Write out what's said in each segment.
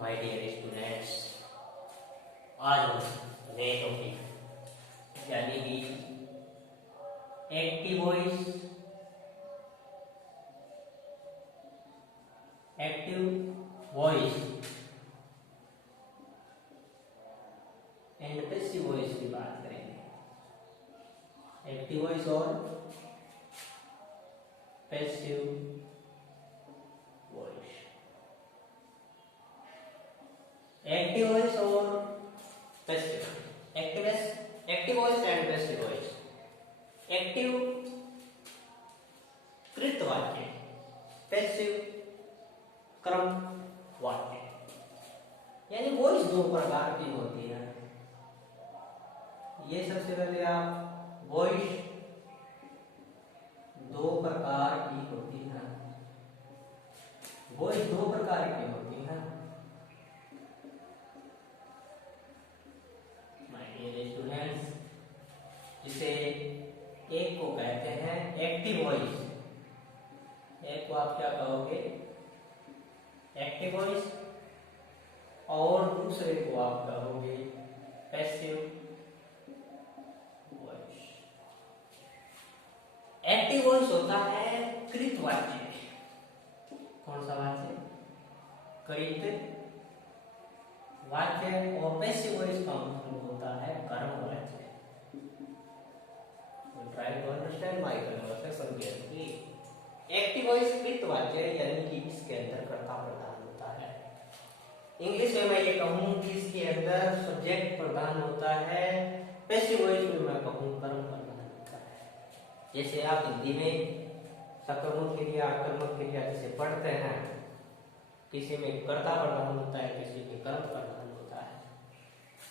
My dear students, आज हम नए टॉपिक यानी कि active voice and passive voice की बात करेंगे। एक्टिव वॉइस और पैसिव वॉइस। एक्टिव वॉइस और passive. Active voice and passive voice. Active कृत वाक्य, पैसिव क्रम वाक्य। यानी वॉइस दो प्रकार की होती है। ये सबसे पहले आप वॉइस दो प्रकार की होती है। वॉइस दो प्रकार की होती है। स्टूडेंट्स, जिसे एक को कहते हैं एक्टिव वॉइस। एक को आप क्या कहोगे? Active voice. और दूसरे को आप कहोगे पैसिव वॉइस। एक्टिव वॉइस होता है कृत वाच्य। कौन सा वाच्य? कृत वाच्य। और पैसिव वॉइस का मतलब होता है कर्म वाच्य। Try to understand my conversation carefully. Active voice कृत वाच्य यानी कि इसके अंदर कर्ता प्रधान होता है। इंग्लिश में मैं ये कहूँ कि इसके अंदर सब्जेक्ट प्रधान होता है। पैसिव वॉइस में मैं कहूँ कर्म प्रधान होता है। जैसे आप हिंदी में सकर्मक क्रिया, आकर्मक क्रिया जैसे पढ़ते हैं, किसी में कर्ता प्रधान होता है, किसी में कर्म प्रधान होता है।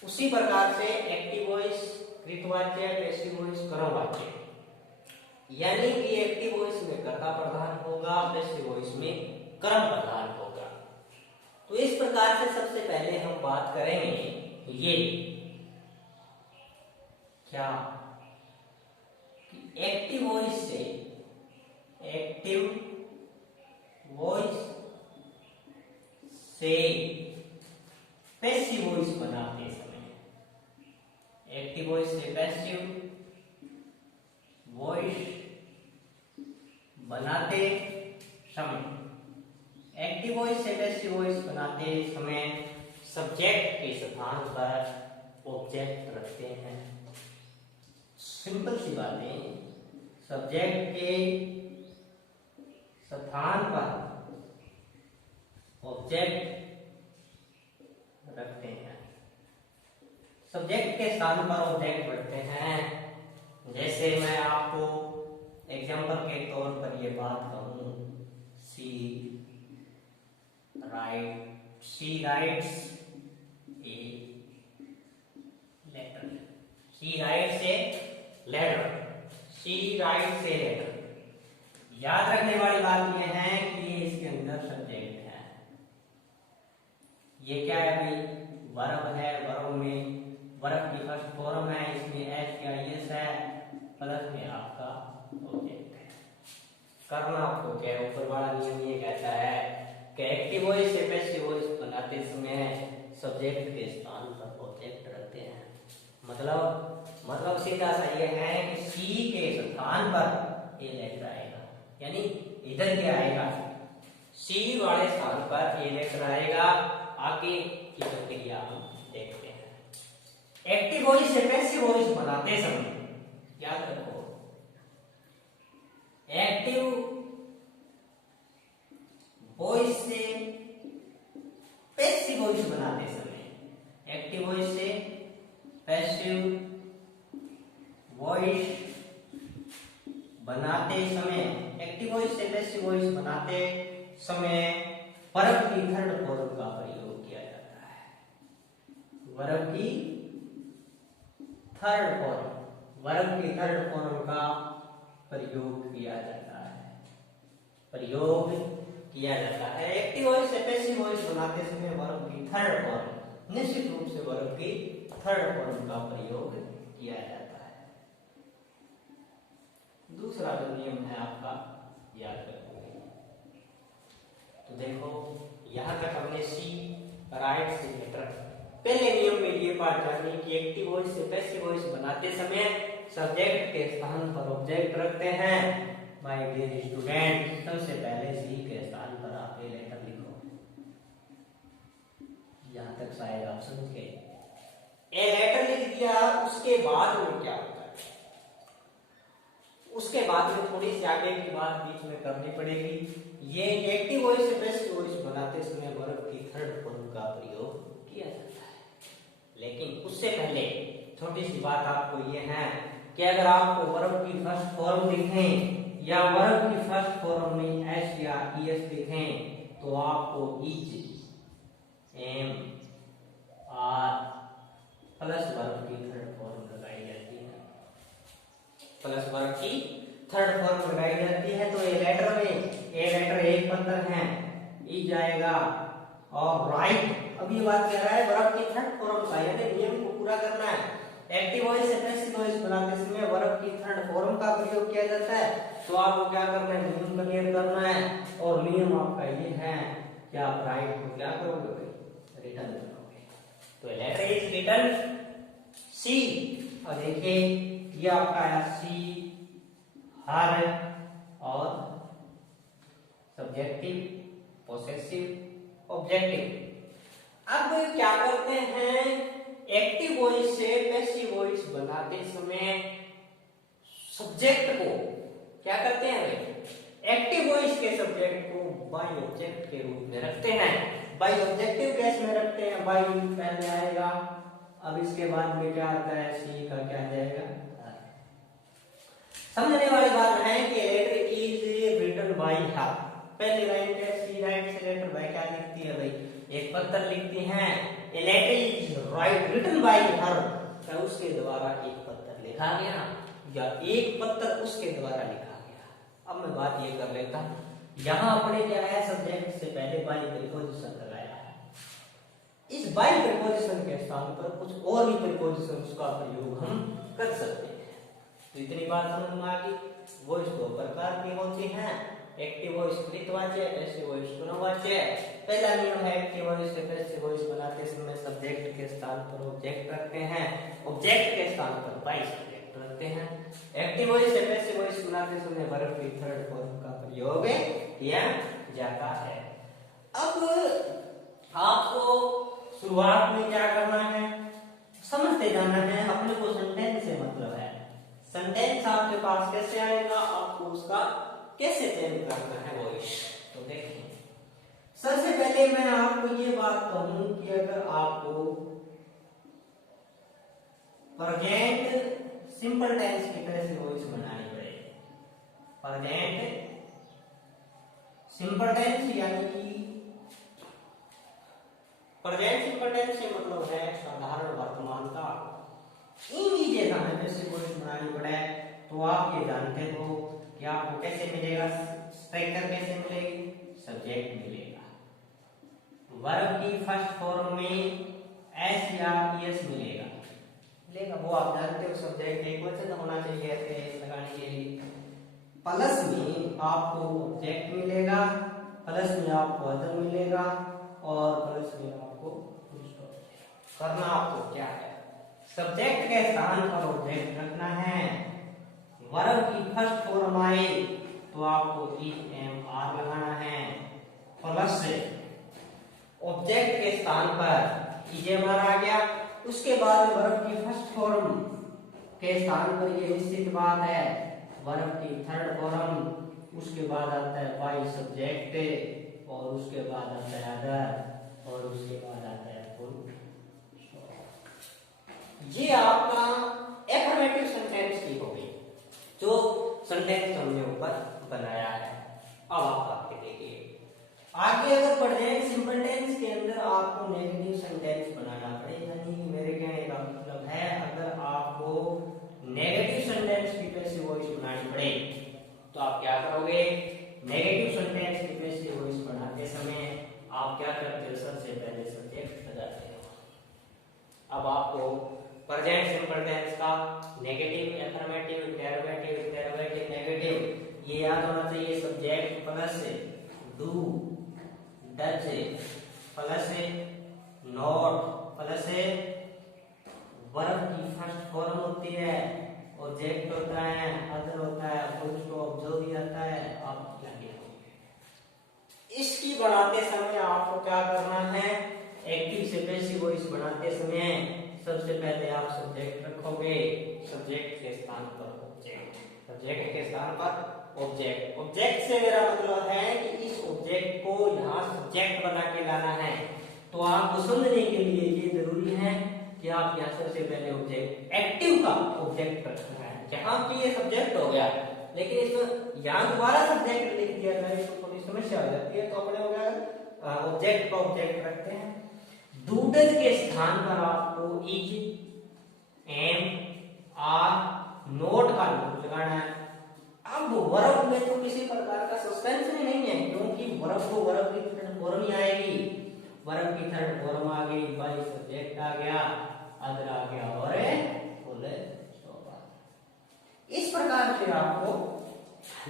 उसी प्रकार से एक्टिव वॉइस कृतवाच्य, पैसिव वॉइस कर्मवाच्य। यानी कि एक्टिव वॉइस में कर्ता प्रधान होगा, पैसिव वॉइस में कर्म प्रधान होगा। तो इस प्रकार से सबसे पहले हम बात करेंगे ये क्या कि एक्टिव वॉइस से पैसिव वॉइस बनाते समय, एक्टिव वॉइस से पैसिव वॉइस बनाते समय, एक्टिव वॉइस से पैसिव वॉइस बनाते समय सब्जेक्ट के स्थान पर ऑब्जेक्ट रखते हैं। सिंपल सी बातें, सब्जेक्ट के स्थान पर ऑब्जेक्ट रखते हैं। सब्जेक्ट के स्थान पर ऑब्जेक्ट रखते हैं। जैसे मैं आपको एग्जांपल के तौर पर ये बात कहूं, she writes a letter. She writes a letter. याद रखने वाली बात यह है कि ये इसके अंदर सब्जेक्ट है। ये क्या है भाई? वर्ब है। वर्ब में वर्ब की फर्स्ट फॉर्म है, इसमें एस या एस है, प्लस में आपका ऑब्जेक्ट है। करना आपको क्या है? ऊपर वाला नियम ये कहता है कि एक्टिव वॉइस से पैसिव वॉइस बनाते समय सब्जेक्ट के स्थान पर ऑब्जेक्ट रखते हैं। मतलब सीधा सा ये है कि सी के स्थान पर ये लेटर आएगा। यानी इधर क्या आएगा? सी वाले स्थान पर ये लेटर आएगा। आगे की प्रक्रिया हम देखते हैं। एक्टिव वॉइस से पैसिव वॉइस बनाते समय याद रखो, एक्टिव वॉइस से पैसिव वॉइस बनाते समय, एक्टिव वॉइस से पैसिव वॉइस बनाते समय, एक्टिव वॉइस से पैसिव वॉइस बनाते समय वर्ब की थर्ड फॉर्म का प्रयोग किया जाता है। वर्ब की थर्ड फॉर्म का प्रयोग किया जाता है। एक्टिव वॉइस से पैसिव वॉइस बनाते समय वर्ब की थर्ड फॉर्म, निश्चित रूप से वर्ब की थर्ड फॉर्म का प्रयोग किया जाता है। दूसरा जो नियम है आपका याद रखोगे। तो देखो, यहां तक हमने सी राइट से लेटर। पहले नियम में ये बात जानी कि एक्टिव वॉइस से पैसिव वॉइस बनाते समय सब्जेक्ट के स्थान पर ऑब्जेक्ट रखते हैं। माय डियर स्टूडेंट, सबसे पहले सी के स्थान पर आप ए लेटर लिखो। यहां तक शायद आप समझ गए। ए लेटर लिख दिया, उसके बाद में क्या होता है, उसके बाद में थोड़ी सी आगे की बात बीच में करनी पड़ेगी। ये एक्टिव वॉइस से पैसिव वॉइस बनाते समय वर्ब की थर्ड फॉर्म का प्रयोग किया जाता है। लेकिन उससे पहले छोटी सी बात आपको ये है कि अगर आपको वर्ब की फर्स्ट फॉर्म दिखें या वर्ब की फर्स्ट फॉर्म में एस या ईएस दिखें तो आपको is, am, are plus verb की थर्ड फॉर्म लगाई जाती है। प्लस वर्ब की थर्ड फॉर्म लगाई जाती है। तो ये लेटर में ए लेटर एक पत्र है, ई जाएगा और राइट। अब ये बात कह रहा है वर्ब की थर्ड फॉर्म का, यानी नियम को पूरा करना है। एक्टिव वॉइस से पैसिव वॉइस बनाते समय वर्ब की थर्ड फॉर्म का प्रयोग किया जाता है। तो आपको क्या करना है, नियम क्लियर करना है। और नियम आपका ये है कि आप राइट को क्या करोगे, रिटर्न करोगे। तो लेटर इज रिटन सी। और देखिए ये आपका है सी, हर और सब्जेक्टिव, पोसेसिव, ऑब्जेक्टिव। अब क्या करते हैं, एक्टिव वॉइस से पैसिव वॉइस बनाते समय सब्जेक्ट को क्या करते हैं भाई, एक्टिव वॉइस के सब्जेक्ट को बाय ऑब्जेक्ट के रूप में रखते हैं। बाय ऑब्जेक्टिव केस में रखते हैं, बाय पहले आएगा। अब इसके बाद में क्या आता है, सी का क्या जाएगा। समझने वाली बात है कि letter is written by her. पहली लाइन पे सी राइट से लेटर बाय क्या लिखती है भाई, एक पत्र लिखती है। A letter is write written by her, तो उसके द्वारा एक पत्र लिखा गया या एक पत्र उसके द्वारा लिखा गया। अब मैं बात ये कर लेता हूं, यहां अपने क्या है, सब्जेक्ट से पहले बाय प्रीपोजिशन लगाया है। इस बाय प्रीपोजिशन के स्थान पर कुछ और भी प्रीपोजिशंस का प्रयोग हम कर सकते हैं। तो इतनी बात समझ में आ गई। वॉइस दो प्रकार की होती हैं, एक्टिव वॉइस कृतवाच्य, पैसिव वॉइस गुणवाच्य। पहला नियम है एक्टिव वॉइस से पैसिव वॉइस बनाते समय सब्जेक्ट के स्थान पर ऑब्जेक्ट रखते हैं, ऑब्जेक्ट के स्थान पर बाय सब्जेक्ट रखते हैं। एक्टिव वॉइस से पैसिव वॉइस बनाते समय वर्ब की थर्ड फॉर्म का प्रयोग किया जाता है। अब आपको शुरुआत में क्या करना है, समझते जाना है। अपने को सेंटेंस से मतलब है, सेंटेंस आपके पास कैसे आएगा, आपको उसका कैसे चेंज करना है वॉइस। तो देखिए, सबसे पहले मैं आपको ये बात कहूं कि अगर आपको प्रेजेंट सिंपल टेंस की तरह से वॉइस बनानी पड़े, प्रेजेंट सिंपल टेंस यानी कि प्रेजेंट सिंपल टेंस से मतलब है साधारण वर्तमान काल, इमीडिएट हमें जैसे वॉइस बनानी पड़े तो आप ये जानते हो कि आपको कैसे मिलेगा, स्ट्रक्चर कैसे मिलेगी, सब्जेक्ट मिलेगा, वर्ब की फर्स्ट फॉर्म में एस या ईएस मिलेगा, वो आप जानते हो। सब्जेक्ट एक वचन होना चाहिए ऐसे लगाने के लिए। प्लस में आपको ऑब्जेक्ट मिलेगा, प्लस में आपको अदर मिलेगा और प्लस में आपको करना आपको क्या है, सब्जेक्ट के स्थान पर ऑब्जेक्ट रखना है। वर्ब की फर्स्ट फॉर्म आए तो आपको इज, एम, आर लगाना है। प्लस से ऑब्जेक्ट के स्थान पर इज, एम, आर आ गया। उसके बाद वर्ब की फर्स्ट फॉर्म के स्थान पर ये निश्चित बात है वर्ब की थर्ड फॉर्म, उसके बाद आता है बाय सब्जेक्ट और उसके बाद आता है अदर और उसके बाद आता है फुल। ये आपका एफर्मेटिव सेंटेंस की हो गई, जो सेंटेंस हमने ऊपर बनाया है। अब आप आगे देखिए, आगे अगर प्रेजेंट सिंपल टेंस के अंदर आपको नेगेटिव सेंटेंस बनाना पड़े, यानी मेरे कहने का मतलब है अगर आपको नेगेटिव सेंटेंस की पैसिव वॉइस बनानी पड़े तो आप क्या करोगे, नेगेटिव सेंटेंस की पैसिव वॉइस बनाते समय आप क्या करते हो, सबसे पहले सब्जेक्ट लगाते हो। अब आपको प्रेजेंट सिंपल टेंस का negative, affirmative, interrogative, interrogative, negative ये याद होना चाहिए। Subject plus do, does plus not plus verb की फर्स्ट फॉर्म होती है, ऑब्जेक्ट होता है, अदर होता है, फुल स्टॉप जो भी आता है आप लगे हो। इसकी बनाते समय आपको क्या करना है, एक्टिव से पैसिव वॉइस बनाते समय सबसे पहले आप सब्जेक्ट रखोगे, सब्जेक्ट के स्थान पर ऑब्जेक्ट, सब्जेक्ट के स्थान पर ऑब्जेक्ट। ऑब्जेक्ट से मेरा मतलब है कि इस ऑब्जेक्ट को यहाँ सब्जेक्ट बना के लाना है। तो आपको समझने के लिए ये जरूरी है कि आप यहाँ सबसे पहले ऑब्जेक्ट एक्टिव का ऑब्जेक्ट रखना है। जहाँ की ये सब्जेक्ट हो गया, लेकिन इसमें यहाँ दोबारा सब्जेक्ट लिख दिया जाए तो थोड़ी समस्या हो जाती है, तो अपने हो गया ऑब्जेक्ट का ऑब्जेक्ट रखते हैं। डूडल के स्थान पर आपको इज, एम, आर, नोट का नोट लगाना है। अब वर्ब में तो किसी प्रकार का सस्पेंस नहीं है, क्योंकि वर्ब को वर्ब की थर्ड फॉर्म ही आएगी, वर्ब की थर्ड फॉर्म आ गई, बाई सब्जेक्ट आ गया, अदर आ गया और फुल स्टॉप आ गया। इस प्रकार से आपको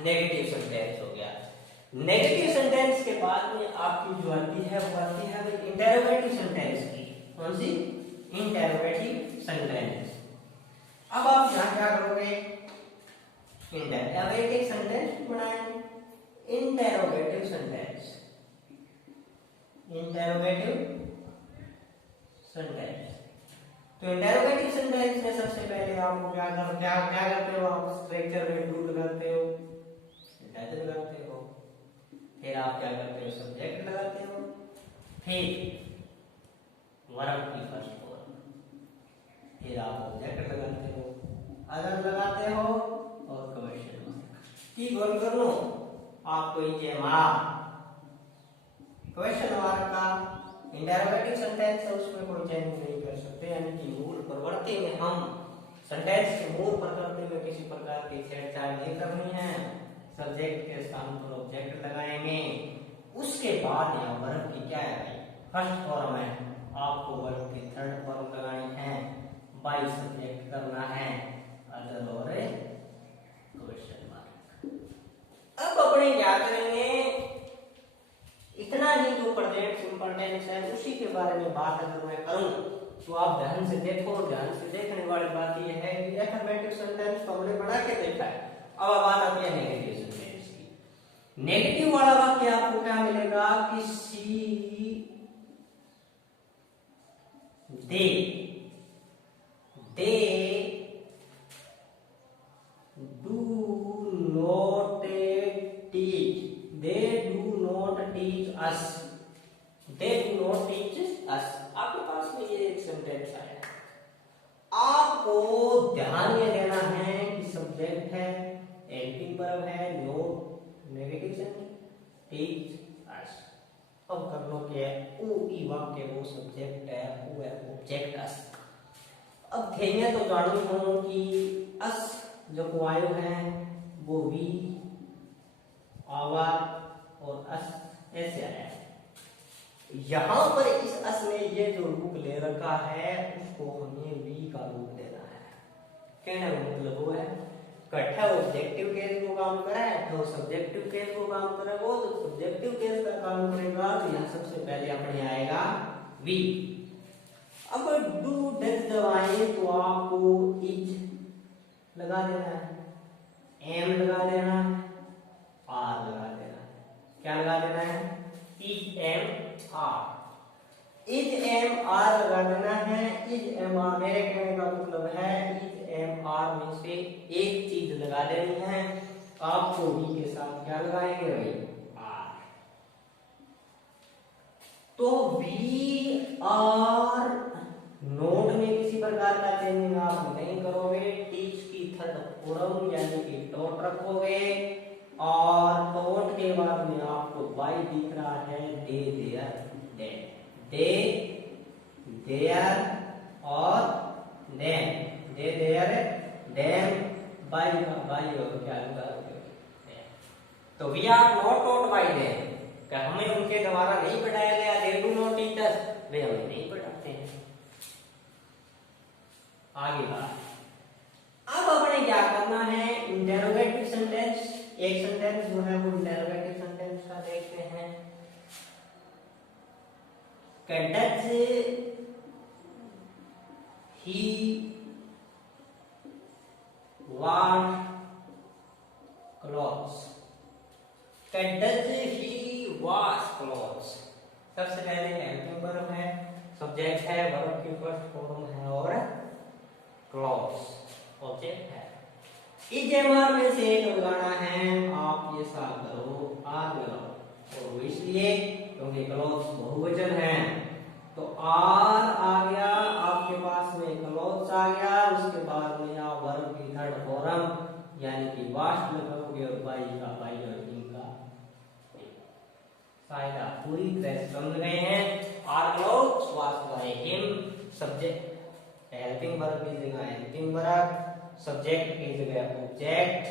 नेगेटिव सेंटेंस हो गया। नेगेटिव सेंटेंस के बाद में आपकी जो आती है वो आती है इंटरोगेटिव सेंटेंस की। कौन सी? Interrogative sentence. अब आप यहाँ क्या करोगे, इंटरोगेटिव सेंटेंस बनाएंगे, इंटरोगेटिव सेंटेंस, इंटरोगेटिव सेंटेंस। तो इंटरोगेटिव सेंटेंस में सबसे पहले आपको क्या करते हो, आप स्ट्रक्चर में डू लगाते हो, डज लगाते हो, फिर आप क्या करते हो, सब्जेक्ट लगाते हो, फिर वर्ब की फर्स्ट फॉर्म, फिर आप ऑब्जेक्ट लगाते हो, अदर लगाते हो और क्वेश्चन मार्क। की गौर कर लो, आपको ये क्वेश्चन मार्क का इंटरोगेटिव सेंटेंस है, उसमें कोई चेंज नहीं कर सकते, यानी कि मूल प्रवृत्ति में हम सेंटेंस के मूल प्रकृति में किसी प्रकार की छेड़छाड़ नहीं करनी है। सब्जेक्ट के स्थान पर ऑब्जेक्ट लगाएंगे, उसके बाद यहाँ वर्ब की क्या है, फर्स्ट फॉर्म है, आपको वर्ब की थर्ड फॉर्म लगानी है, बाई सब्जेक्ट करना है, अदर और क्वेश्चन मार्क। अब अपने क्या करेंगे, इतना ही जो प्रेजेंट सिंपल टेंस है उसी के बारे में बात अगर मैं करूं तो आप ध्यान से देखो। ध्यान से देखने वाली बात यह है कि अफर्मेटिव सेंटेंस तो हमने बना के देखा है, अब बात आती है नेगेटिव सेंटेंस की। नेगेटिव वाला वाक्य आपको क्या मिलेगा कि they do not teach, they do not teach us, they do not teach us। आपके पास में ये एक सेंटेंस आया, आपको ध्यान ये देना है कि सब्जेक्ट है, हेल्पिंग वर्ब है, note negative sentence, teach us. अब कर लो कि ऊ ई वाक्य वो सब्जेक्ट है, ऊ है ऑब्जेक्ट अस। अब ध्येय तो जानू हूं कि अस जो वायु है वो वी, आवर और अस ऐसे आया है। यहां पर इस अस ने ये जो रूप ले रखा है उसको हमें वी का रूप लेना है। कहने का मतलब वो है कट्ठा ऑब्जेक्टिव केस को काम करा है तो सब्जेक्टिव केस को काम करेगा, तो सब्जेक्टिव केस का काम करेगा तो यहाँ सबसे पहले अपने आएगा वी। अब डू डज जब आए तो आपको इज लगा देना है, एम लगा देना है, आर लगा देना है। क्या लगा देना है? Is am are. Is am are लगा देना है। इज एम आर मेरे कहने का मतलब है इज एम आर में से एक चीज लगा देनी है। आपको वी के साथ क्या लगाएंगे भाई? आर। तो वी आर नोट में किसी प्रकार का चेंजिंग आप नहीं करोगे। टीच की थर्ड फॉर्म यानी कि डॉट रखोगे और डॉट के बाद में आपको बाई दिख रहा है they there then, they there और then, they there then by का बाई और क्या होगा? तो we are not taught by them, क्या हमें उनके द्वारा नहीं पढ़ाया गया? They do not teach us, वे हमें नहीं पढ़ाते हैं। आगे बात, अब अपने क्या करना है? इंटरोगेटिव सेंटेंस, एक सेंटेंस जो है वो इंटरोगेटिव सेंटेंस का देखते हैं। Does he wash clothes, does he wash clothes. सबसे पहले हेल्पिंग वर्ब है, सब्जेक्ट है, वर्ब की फर्स्ट फॉर्म है और क्लॉथ्स ऑब्जेक्ट है। इजेमार में से एक लगाना है, आप ये साफ करो, आग लगाओ, और वो इसलिए क्योंकि क्लॉथ्स बहुवचन है, तो आर आ गया आपके पास में, क्लॉथ्स आ गया, उसके बाद में आप वर्ब की थर्ड फॉर्म यानी कि वॉश लगाओगे और बाई का बाई और इनका। शायद आप पूरी तरह से समझ गए हैं। Are clothes washed by him, subject helping verb की जगह हेल्पिंग वर्ब, सब्जेक्ट की जगह ऑब्जेक्ट,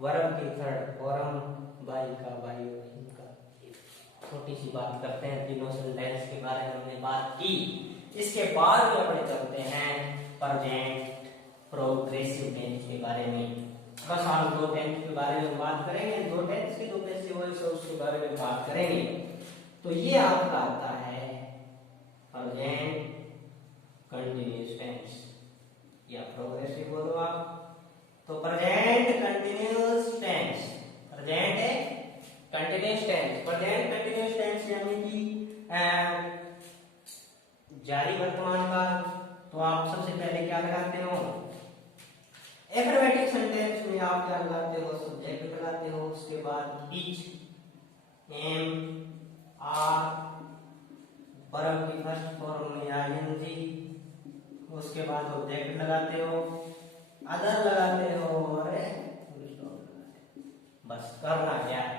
वर्ब की थर्ड फॉर्म बाई का बाई और इनका। छोटी सी बात करते हैं, तीनों सेंटेंस के बारे में हमने बात की। इसके बाद में अपने चलते हैं प्रेजेंट प्रोग्रेसिव टेंस के बारे में। बस हम दो टेंस के बारे में बात करेंगे, दो टेंस के दो पैसिव वॉइस उसके बारे में बात करेंगे। तो ये आपका आता है प्रेजेंट कंटीन्यूअस टेंस या प्रोग्रेसिव बोलो आप। तो present continuous tense, present continuous tense, present continuous tense यानी कि जारी वर्तमान काल। तो आप सबसे पहले क्या लगाते हो, एफर्मेटिव सेंटेंस में आप क्या लगाते हो, सब्जेक्ट लगाते हो, उसके बाद इज, एम, आर, वर्ब की फर्स्ट फॉर्म में आईएनजी, उसके बाद ऑब्जेक्ट लगाते हो, अदर लगाते हो और बस करना क्या है।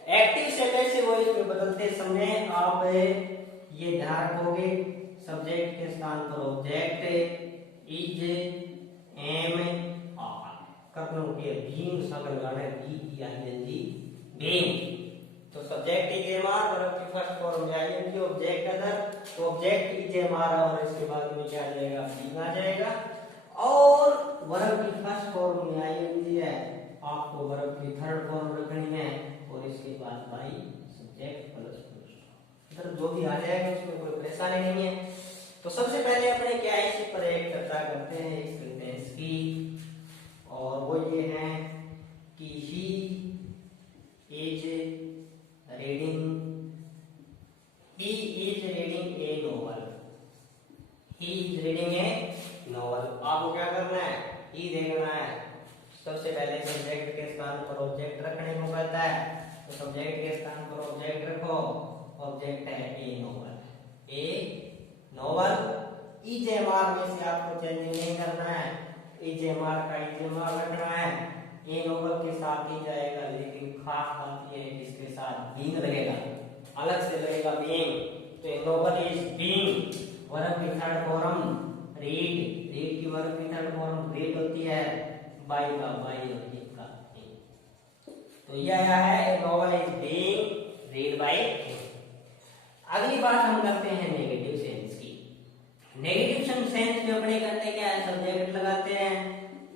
एक्टिव से पैसिव वॉइस में बदलते समय आप ये ध्यान रखोगे, सब्जेक्ट के स्थान पर ऑब्जेक्ट, इज, एम, आर, कर्तों के बीइंग सकल गाने बी आईएनजी बीइंग। तो subject is am are, verb की फर्स्ट फॉर्म में आईएनजी, ऑब्जेक्ट अदर, तो ऑब्जेक्ट इज एम आर और इसके बाद में क्या आ जाएगा, बीइंग आ जाएगा। और वर्ब की फर्स्ट फॉर्म में आईएनजी है, आपको वर्ब की थर्ड फॉर्म रखनी है और इसके बाद बाई सब्जेक्ट प्लस इधर जो भी आ जाएगा उसमें कोई परेशानी नहीं है। तो सबसे पहले अपने क्या है, इसी पर एक चर्चा करते हैं इस सेंटेंस की, और वो ये है कि he is reading A novel, he is reading A novel. आपको क्या करना है, ही देखना है। सबसे पहले सब्जेक्ट के स्थान पर ऑब्जेक्ट रखने को कहता है, तो सब्जेक्ट के स्थान पर ऑब्जेक्ट रखो, ऑब्जेक्ट है ए नोवेल, ए नोवेल। इजेमार में से आपको चेंजिंग नहीं करना है, इजेमार का इजेमार रखना है, ए नोवेल के साथ ही जाएगा, लेकिन खास बात यह है इसके साथ बीइंग लगेगा, अलग से लगेगा बीइंग। तो ए नोवेल इज बीइंग, वर्ब की थर्ड फॉर्म रीड, रीड की वर्ब की थर्ड फॉर्म रीड होती है, बाई का बाई और हिम का हिम। तो ये आया है novel is being read by him. अगली बात हम करते हैं नेगेटिव सेंस की। नेगेटिव सेंस में अपने करते क्या है, सब्जेक्ट लगाते हैं,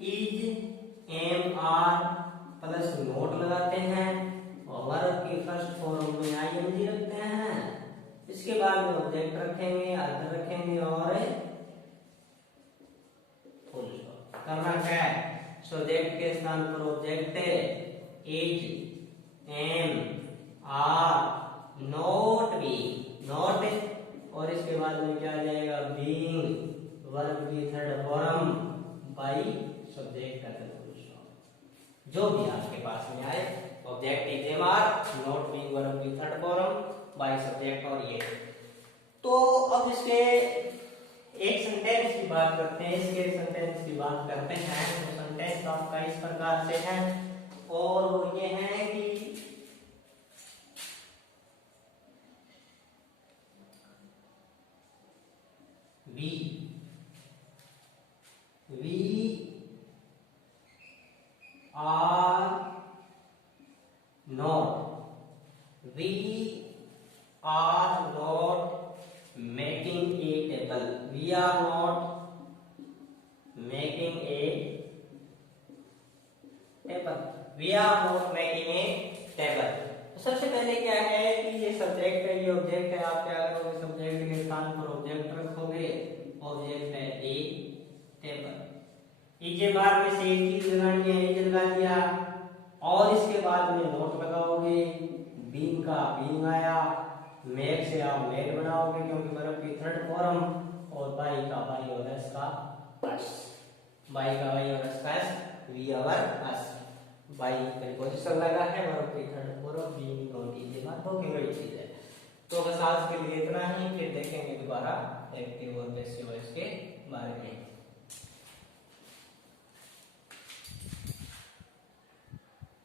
is, am, are plus not लगाते हैं और वर्ब की फर्स्ट फॉर्म में आईएनजी रखते हैं, इसके बाद में ऑब्जेक्ट रखेंगे, अदर रखेंगे और फुल स्टॉप। करना क्या है, सब्जेक्ट के स्थान पर ऑब्जेक्ट है, is, am, are, not being, not, और इसके बाद में क्या आ जाएगा, बीइंग, वर्ब की third form by subject other full stop. जो भी आपके पास में आए, object is am are, not being verb की थर्ड फॉर्म बाई सब्जेक्ट और ये। तो अब इसके एक सेंटेंस की बात करते हैं, इसके सेंटेंस की बात करते हैं। तो सेंटेंस आपका इस प्रकार से है, और वो ये है कि we are not making a table. We are not making a table. We are not making a table. तो सबसे पहले क्या है कि ये सब्जेक्ट है, ये ऑब्जेक्ट है, आप क्या करोगे, सब्जेक्ट के स्थान पर ऑब्जेक्ट रखोगे, ऑब्जेक्ट है ए टेबल। इसके बाद में से एक चीज लगानी है, ये लगा दिया, और इसके बाद में नोट लगाओगे, बीम का बीम आया, मेघ से आप मेघ बनाओगे क्योंकि बर्फ की थर्ड फॉर्म, और बाई का बाई और एस का एस, बाई का बाई और एस का एस, वी और एस, बाई प्रीपोजिशन लगा है, बर्फ की थर्ड फॉर्म, बीम नोट कीजिए, बात बहुत ही बड़ी चीज है। तो बस आज के लिए इतना ही, फिर देखेंगे दोबारा एक्टिव और पैसिव वॉइस के बारे में।